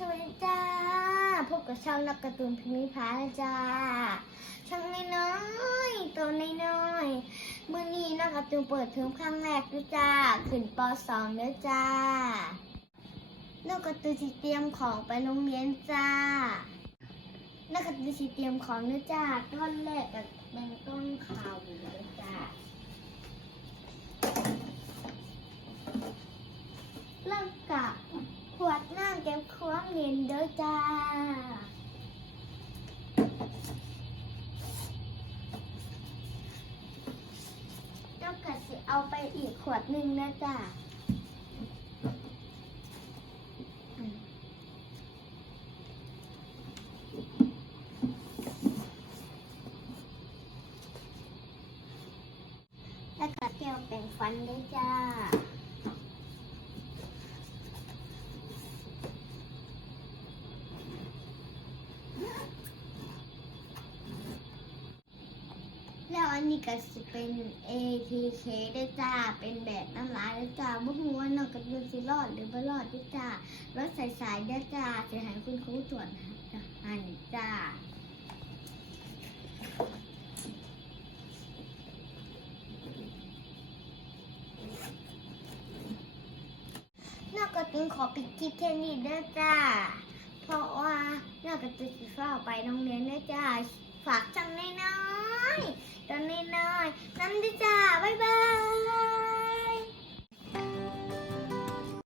สวัสดีจ้าพบกับช่องนักการ์ตูนพิมพ์พานะจ้าช่างน้อยๆตัวน้อยๆมื่อนี้นักการ์ตูนเปิดเทอมครั้งแรกด้วยจ้าขึ้นป .2 แล้วจ้านักการ์ตูนสิเตรียมของไปโรงเรียนจ้านักการ์ตูนสิเตรียมของนะจ้าท่อนแรกก็เป็นต้นข่าวเลยจ้าเริ่มกับขวดน ก็บของเย็นเด้อจ้าแล้วก็สิเอาไปอีกขวดหนึ่งนะจ้าแล้วก็เจียวแป่งฟันด้วยจ้า แล้วอันนี้ก็จะเป็น ATK ด้จ้า เป็นแบบน้ำลายด้จ้าบ่ฮู้ว่านองกับดูสิรอดหรือบ่รอดด้จ้ารถสายๆด้จ้าจะให้คุณครูตรวจให้จ้านอกจากนี้ขอปิดคลิปแค่นี้ด้วยจ้า เพราะว่านอกจากจะสิฟ้าไปโรงเรียนด้วยจ้า ฝากจังน้อยๆตอน น้อยๆน้ำด้